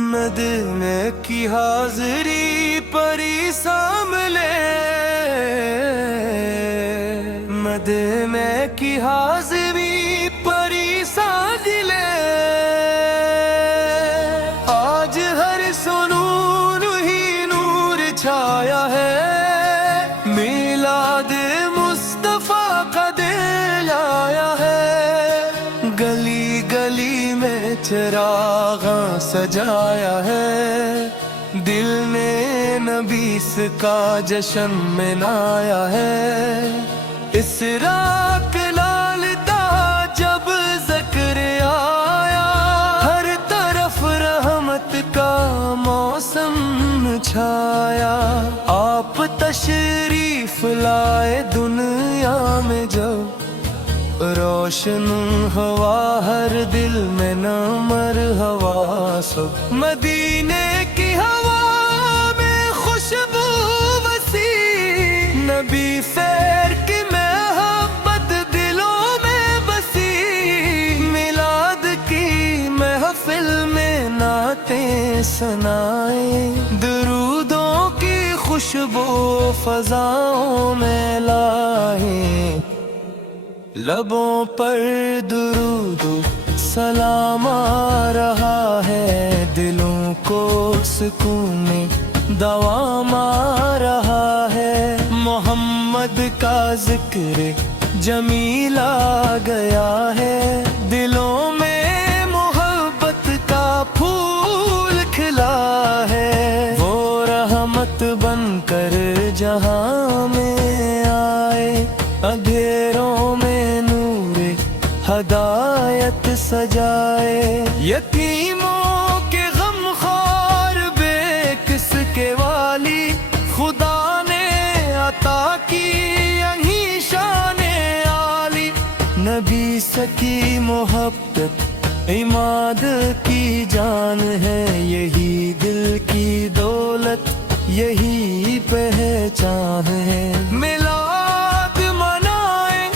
مدینے کی حاضری پری سامنے، مدینے کی حاضری پری سامنے، آج ہر سنون ہی نور چھایا ہے، میلاد مصطفیٰ کا دل آیا ہے، گلی گلی میں چراغاں سجایا ہے، دل نے نبیس کا جشن منایا ہے، اسراء پہ لال تھا جب ذکر آیا، ہر طرف رحمت کا موسم چھایا، آپ تشریف لائے دنیا میں جب، روشن ہوا ہر دل میں نہ مرحبا سب، مدینے کی ہوا میں خوشبو وسیع، نبی خیر کی محبت دلوں میں بسی، میلاد کی محفل میں نعتیں سنائیں، درودوں کی خوشبو فضاؤں میں لائیں، لبوں پر درود سلام آ رہا ہے، دلوں کو سکون دوام آ رہا ہے، محمد کا ذکر جمیل آ گیا ہے، دلوں میں محبت کا پھول کھلا ہے، وہ رحمت بن کر جہاں میں آئے، اندھیروں میں ہدایت سجائے، یتیموں کے غم خوار بے کس کے والی، خدا نے عطا کی یہی شان عالی، نبی سکی محبت عماد کی جان ہے، یہی دل کی دولت یہی پہچان ہے، میلاد منائے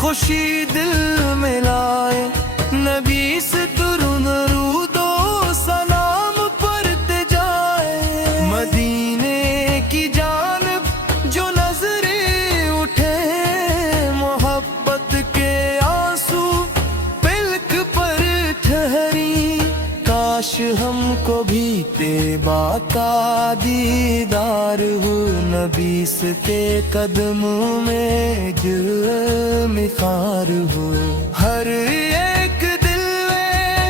خوشی دل میں لائے، نبی سے درود و سلام پڑھتے جائے، مدینے کی جانب جو نظریں اٹھے، محبت کے آنسو پلک پر ٹھہری، کاش ہم کو بھی طیبہ کا دیدار ہو، نبیس کے قدموں میں جرم خار ہو، ہر ایک دل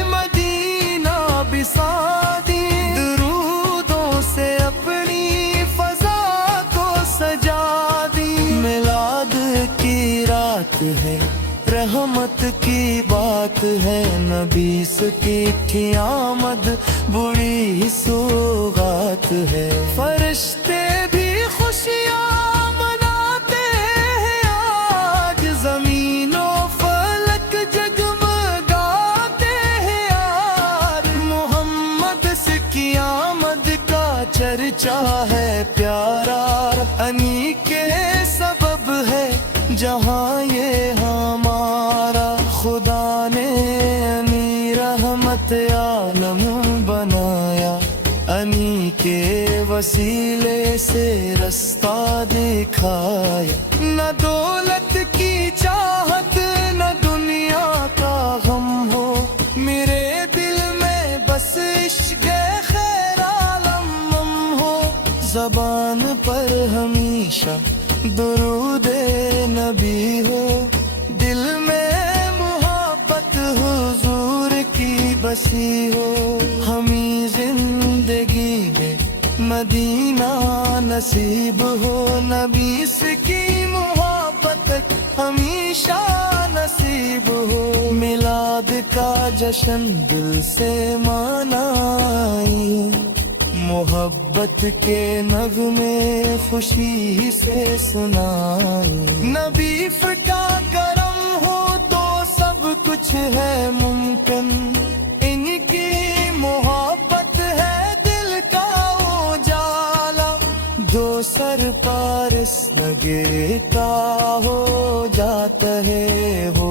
مدینہ بسا دی، درودوں سے اپنی فضا کو سجا دی، میلاد کی رات ہے رحمت کی بات ہے، نبیس کی آمد بڑی سوغات ہے، فرشتے بھی خوشیاں مناتے ہیں آج، زمین و فلک جگمگاتے ہیں آج، محمد کی آمد کا چرچا ہے پیارا، انی کے سبب ہے جہاں یہ ہمارا، خدا نے انی رحمت عالم بنایا، انی کے وسیلے سے رستہ دکھایا، نہ دولت کی چاہت نہ دنیا کا غم ہو، میرے دل میں بس عشق خیر عالم ہو، زبان پر ہمیشہ درود نبی ہو، دل میں محبت حضور کی بسی ہو، ہمیں زندگی میں مدینہ نصیب ہو، نبی کی محبت ہمیشہ نصیب ہو، میلاد کا جشن دل سے منائیں، محبت کے نغمے خوشی سے سنائیں، نبی کا کرم ہو تو سب کچھ ہے ممکن، ان کی محبت ہے دل کا اجالا، جو سر پارس لگے کا ہو جاتا ہے وہ